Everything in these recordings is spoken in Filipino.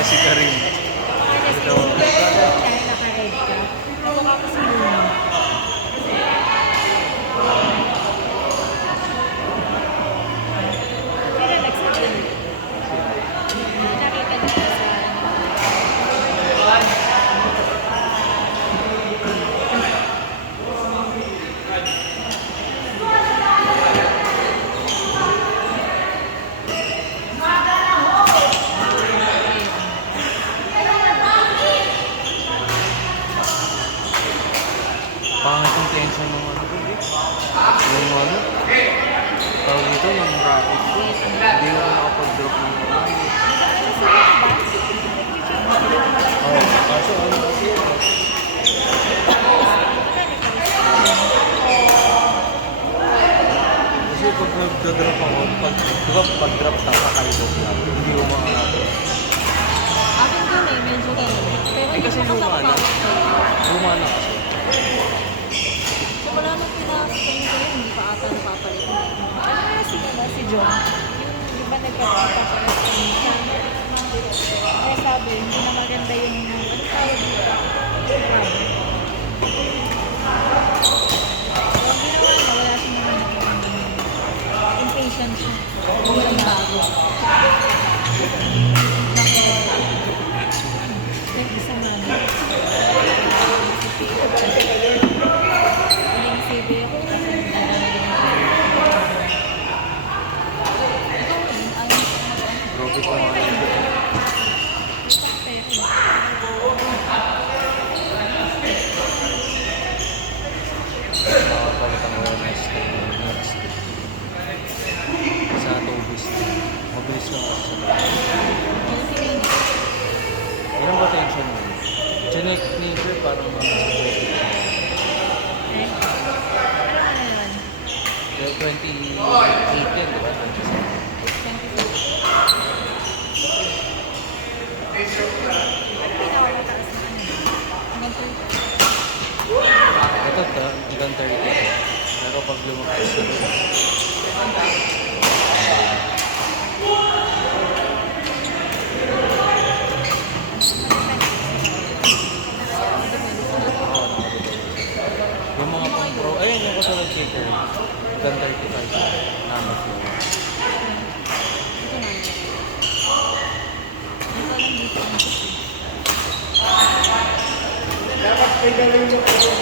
na si Karim. Ito. Naka-red ka. Ako ka kasi yun. Sino next na yun? Nakita niyo sa... Pangit yung tension ng ano ko, di? Yung ano? Tawag dito, yung rapid ko. Hindi ako nakapag-drop ng ano. Oo, kaso ano kasi yun? Kasi pag nag-drop ako, di ba pag-drop nakakaibog lang, hindi ko makakapag. Akin din eh, medyo ganun. Pero Eh kasi luma na. Luma na kasi. so wala nang pinaka-stain ko yun, hindi pa ata napapalit. Ano kaya si John? Yung di ba nagpapakita sa stain siya? Kaya sabi, hindi na maganda yung ano tawag dito? Grabe. So, ang ginawa niya, wala siyang mga impatient siya. Walang bago. Like isa nga na. Huling CV ako kasi nagdadala din ako. Grabe ko nga yun. Makakapalit ang wellness next day. Sa Tobis na. Mabilis lang ako sa lahat. Ilan ba tension mo? Chinek ni Sir parang mga sa 28 yan, di ba? 27. Ito ta, hanggang 30. Pero pag lumagpas na yung mga pang pro, ayun yung kasunod kicker. Hanggang 35. Namas yun. Dapat may gawin mo ito.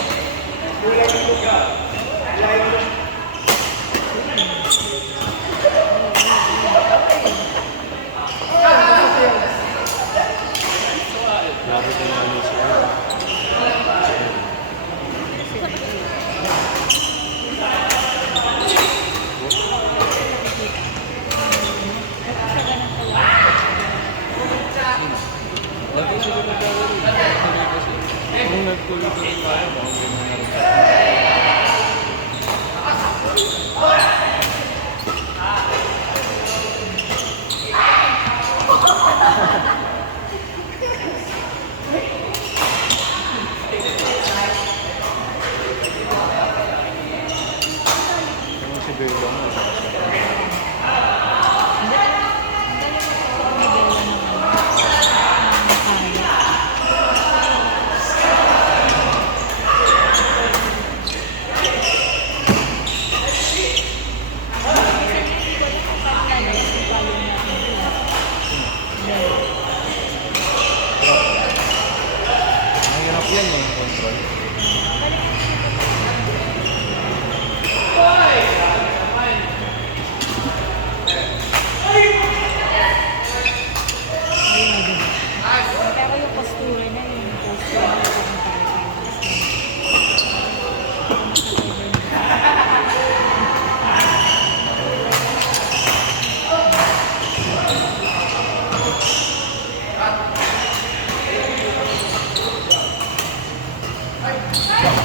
Kulang ang lugar. Layo mo. Grabe ko yung ano siya. Lagi sila nagkakaroon. Tuloy kasi. Kung nagtuloy-tuloy tayo, baka may nangyari. Yung si Bella mo. Mahirap yan yung control. Pero yung postura niya, yung postura niya, parang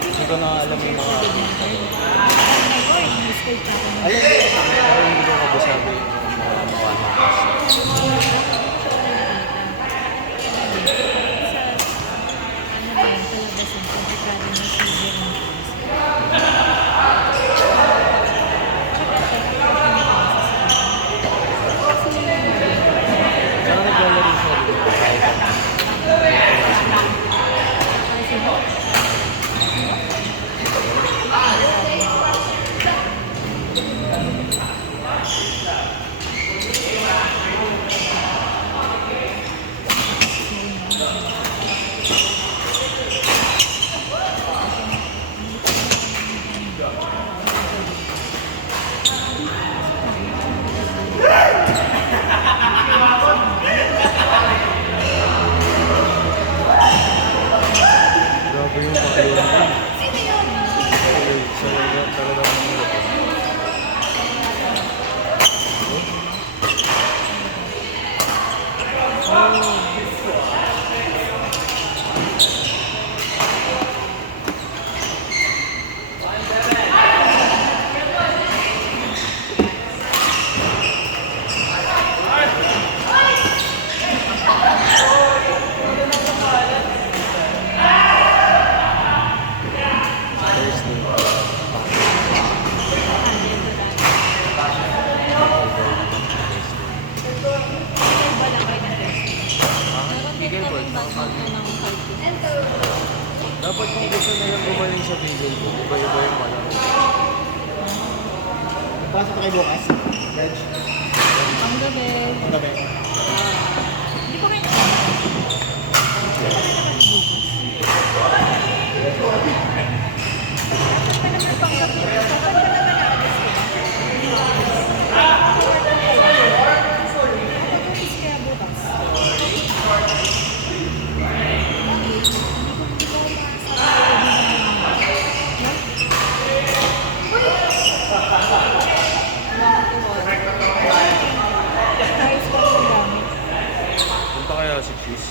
Hindi ko na alam yung mga Mistake ako. alam ko, pero hindi ko kabasabi yung mga mukha ng cast. Saka naglalaro siya dito kahit grabe yung mga yun. Talaga dapat kung gusto nilang gumaling sa bigay ko, iba-iba yung malam. Pasok na kayo bukas. Reg. Ang gabi. Ang gabi. Hindi ko rin Punta kaya si Chris.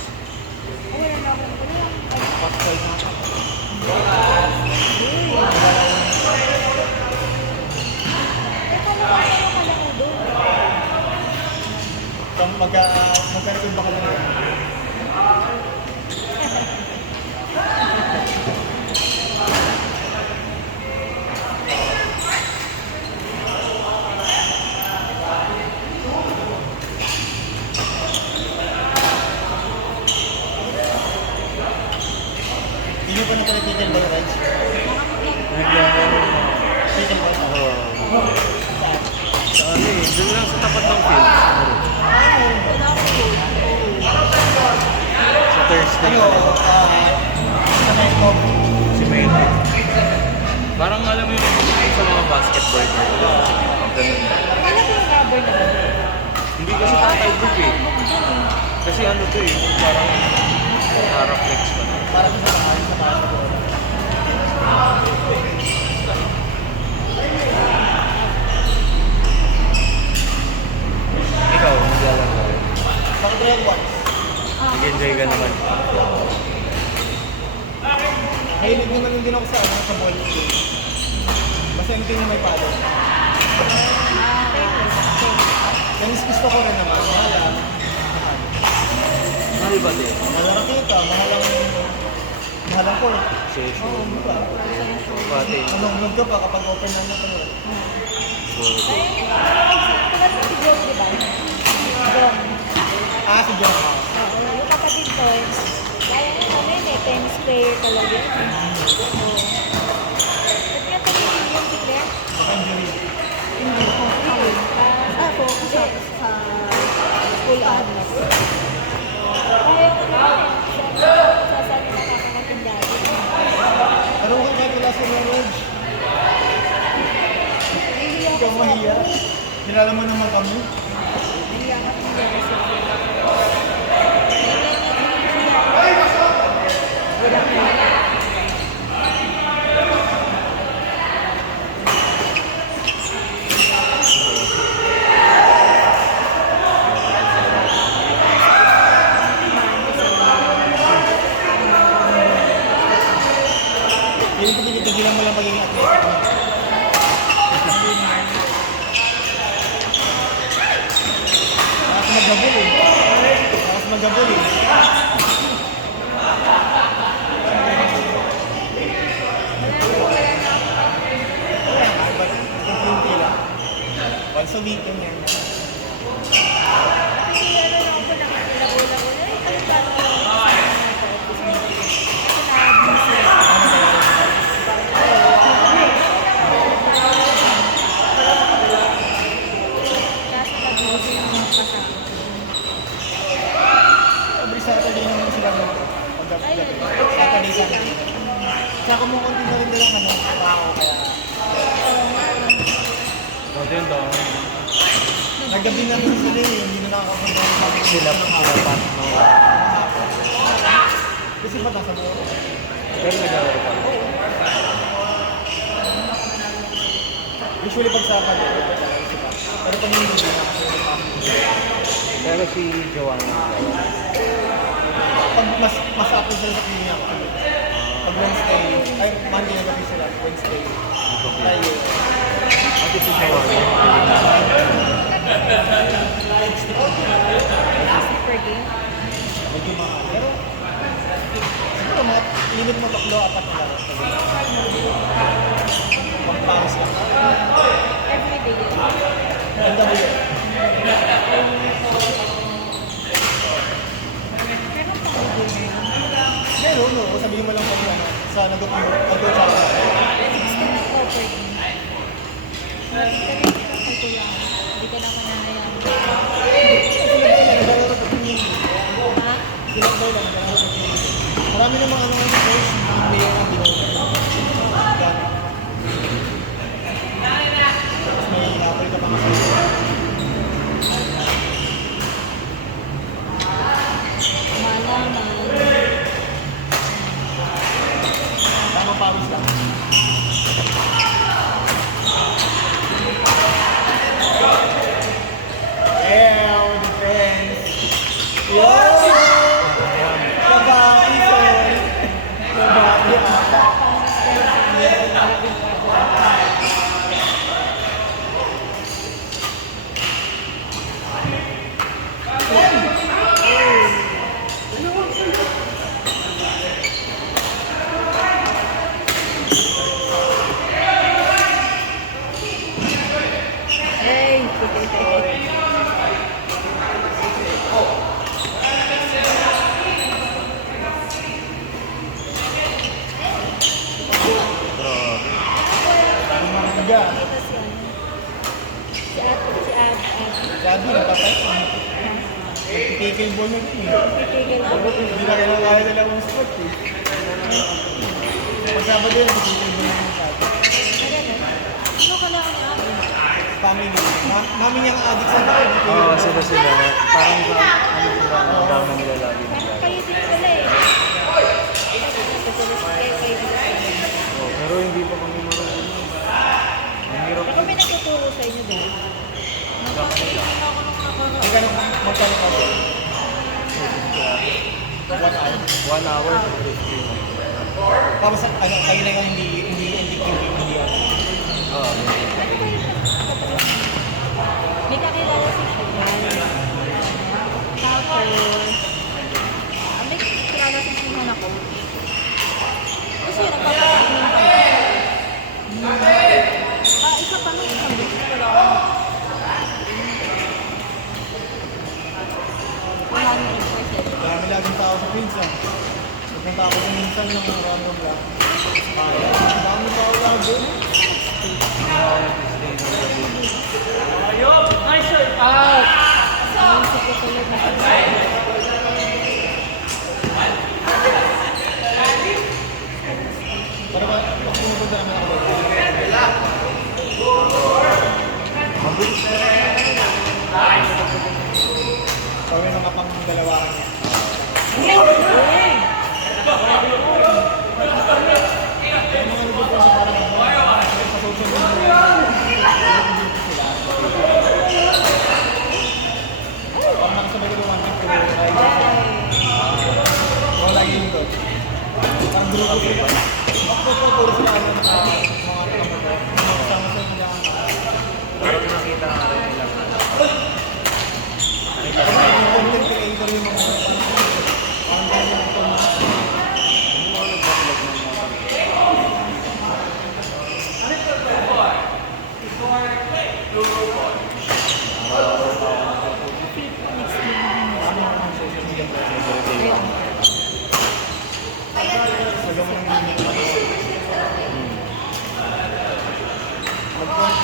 Magka-record ba ka lang yun? Hindi pa nito nagtitin ba yung rides? Naglalaro na. Titin ba? Sa ano eh, doon lang sa tapat ng field. Sa Thursday. Ano? Sa Metro. Si Mayne. Parang alam mo yung sa mga basketball ko. Ganun. Hindi kasi tatay eh. Kasi ano to eh, parang paraflex pa na. Parang sa taas na bola. Ikaw, maglalaro ka rin. Bakit rin ba? Nag-enjoy ka naman. Mahilig naman din ako sa ball game. Basta yung team na may palo. Tennis gusto ko rin naman. Mahal lang. Mahal ba din? Mahal ang kita. Mahal ang court. Session. Oo, di ba? Pati. Anong ka pa kapag open na natin. Ah, si John. Yung kapatid ko, kaya nga namin eh, tennis player talaga. Oo. Ba't nga tumigil yung si Claire? Baka injury. Hindi ko focus sa school honors. Kaya ko naman eh, sasabi na kakakatindahan. Pero kung kahit wala sa marriage, Hindi ako ikaw mahiya. Kilala mo naman kami. Hindi ako tindahan. mag-gabol eh. Kaya nga, ba't kunti lang? Once a week yun yan. Every Saturday naman sila mo. Saturday, Sunday. Tsaka kumukunti na rin nilang tao kaya Pwede yun daw. naggabi na rin sila eh, hindi na nakakapunta ng Sila pa no. Kasi pa nasa buo. Pero naglalaro pa. Usually pag sa akin, pero pag hindi na Pero si Joanna pag mas active sila sa klinya ko. Pag Wednesday, ay Monday na gabi sila, Wednesday. Tayo. Ate si Joanna. Per game? Medyo mahal. Pero, siguro mga limit mo 3, 4 na lang. Pag-paus lang. Every day yun. Ang dami yun. Pero pang game yun. Meron, no? Sabihin mo lang kung sa nagot mo. Nagot sa akin. 16 lang po per game. Hindi ka rin kalkulang. Hindi ka naman nanayang. Ha? Marami namang coach, mga player na ginawa. Tapos may hapol ka pa masaya. Malaman. Tama pawis lang. Yeah, defense. Yo! Kabaki, sir. Kabaki, ata. Hey! Umaga. Dito si ano? Si Ab. Sabi, napapay. Nagtitigil ball na din. Titigil na. Hindi na kailangan kaya nila ng sport eh. Pag Sabado yun, nagtitigil ball na din sa atin. Ano ka lang ni Abi? Family. Mami niyang addict sa tayo. Oo, sila. Parang ano down na nila lagi. Parang kayo din sila eh. Oh, pero hindi pa kami marunong. Ang hirap. Pero may nagtuturo sa inyo din. Nagpapalito na ako nung nakaraan. Hindi ka nang magkano ka ba? 1 hour. 1 hour to 15. Tapos kayo na nga hindi Oo. May kakilala si Shivan. Tapos, may kakilala si Shivan ako. Kasi yun, napapakainin pa. Isa pa nung isang beses wala ako. Wala nang request. Marami laging tao sa pinsan. Pupunta ako sa minsan ng random lang. Marami tao lagi. Naisip ko tuloy na Para ba, pag pumupunta namin ako. Mabilis na. Kami mga pang dalawahan. Kaya mga nagpupunta sa parang sa social media. Parang nakasabay ko ng 1 week to ride. Oo, lagi yun doon. Parang grupo sila. Puro sila ano mga kasama sa mga Parang nakita nga rin nila. content creator yung mga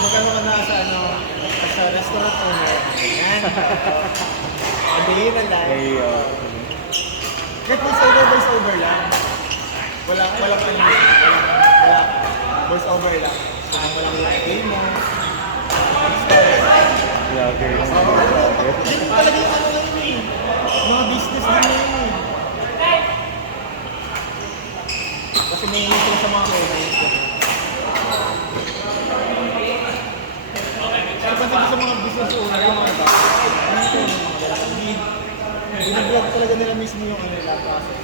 magkano ka na sa ano, sa restaurant owner. Ayan. Madali na lang. Kahit voice over lang. Walang voice over lang. So, walang play mo. Vlogger yung Ito talaga yung ano lang yun eh. Mga business din na yun eh. Kasi may ito sa mga clients ko. Kasi pansin ko sa mga business owner, yung mga tao, ano ito yung mga galakan. Binablog talaga nila mismo yung ano nila process.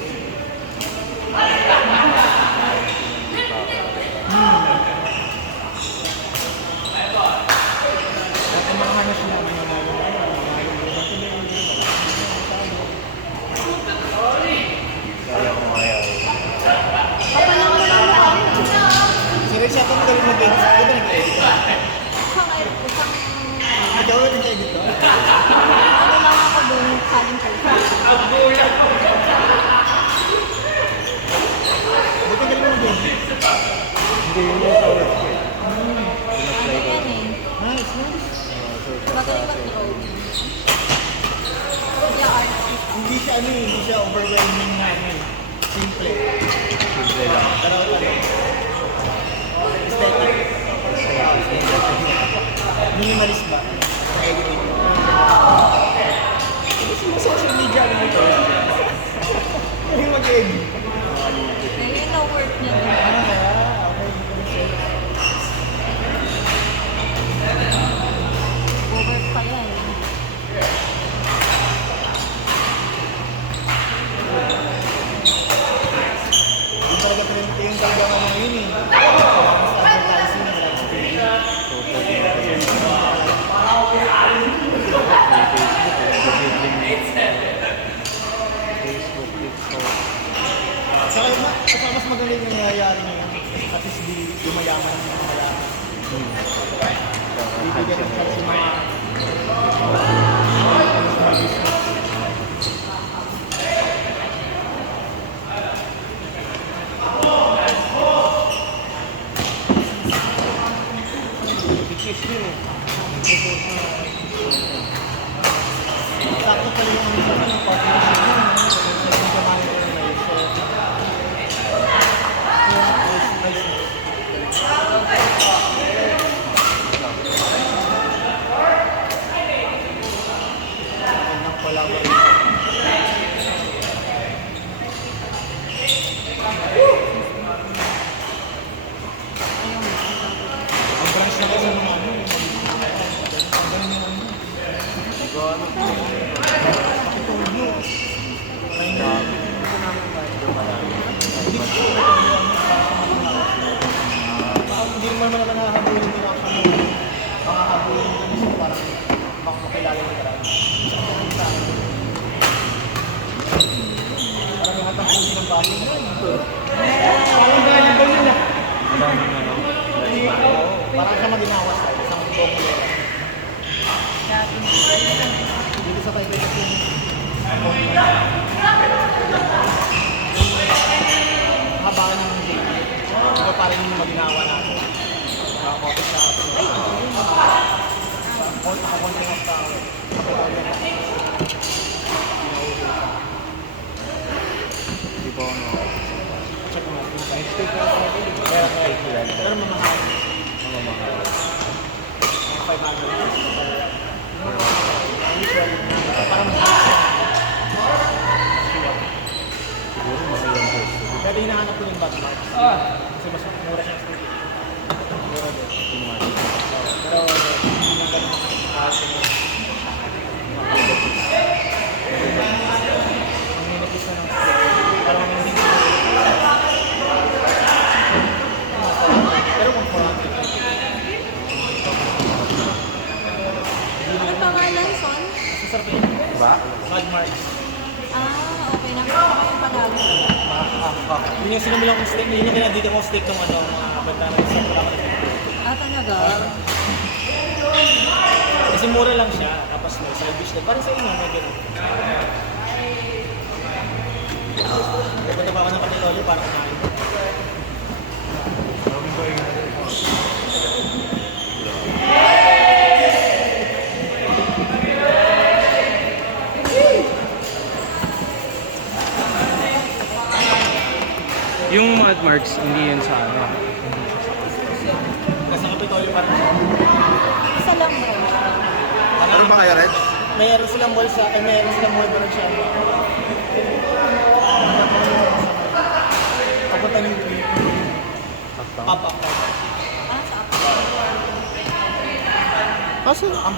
At ang mga hanas na ano na yung Kaya ko ayaw. Papalang mo lang ako. si Ray siya kung galing mag-edit. Di ba nag-edit ka? Isang Ikaw ba nag-edit ka? ano lang ako doon, kaling po. Ba't ang galing mo mag-edit? Hindi yun yung sa work ko eh. Ano yan eh. Nice, nice. Magaling mag-draw. Hindi artist. Hindi siya ano eh, hindi siya overwhelming na ano eh. Simple. Simple lang. Pero ano, aesthetic. Minimalist ba? Sa editing. Kasi yung social media ano ito. Yung mag-edit. Ayun na work niya doon. Over pa yan. Yung talaga trend yung talaga ano yun eh. Mas advertising na lang sa TV. Facebook, TikTok. Saka mas magaling yung nangyayari ngayon. At least di lumayaman ng mga mayaman. Bibigyan ng sa mga business. Tikis yun eh. Sakto pala yung ano sa mga partnership yun. Naging kamay ko yun eh. So, nice. Ang collaboration. Ang branch na kasi ng ano, ang ganun yung ano. Gano'n po. Pakitulyo. May na. Hindi ko ito yung hindi naman naman nakahabulin yung action mo. Makahabulin yung gusto parang baka makilala yung karami. Sa akin sa akin. Parang lahat ng pusi ng bahay na yun. Parang ganyan ba yun ah? Maraming ano. Parang siya maginawas tayo. Isang buong mulera. Dito sa Taipei kasi habaan ng JP. Diba parang yung maginawa natin. Nakakotis na ako. Nakakonti ng tao. Kapag na. Hindi pa ako na. Check mo natin. Next week na ako. Pero mamahal. Mamamahal. Mga 500. Usually, parang mahal siya. Siguro mahal yung peso. Kaya hinahanap ko yung Batman. Kasi mas mura siya sa studio. Mura din. Pero hindi na ganun mahal siya. Ang minipis na ng studio. Parang hindi ko. Pero kung 400. Ano pangalan, Son? Masarap yun. Ba? Mad Marks. Okay na. Yung palagi. Yun yung sinumila kong steak. Yun yung kinadito kong steak ng ano, mga bata na isang wala ko na steak. Talaga? Kasi mura lang siya, tapos may side dish na. Parang sa inyo, may gano'n. Napunta pa ako ng Paniloli para kumain. Maraming ba yung Yung Mad Marks, hindi yun sa ano. Nasa Kapitolyo pa rin siya. Isa lang branch. Ano ba kayo, Reg? Mayroon silang mall sa, mayroon silang mall doon siya. Papunta ng Uptown. up. Ah, sa Apple. Kaso,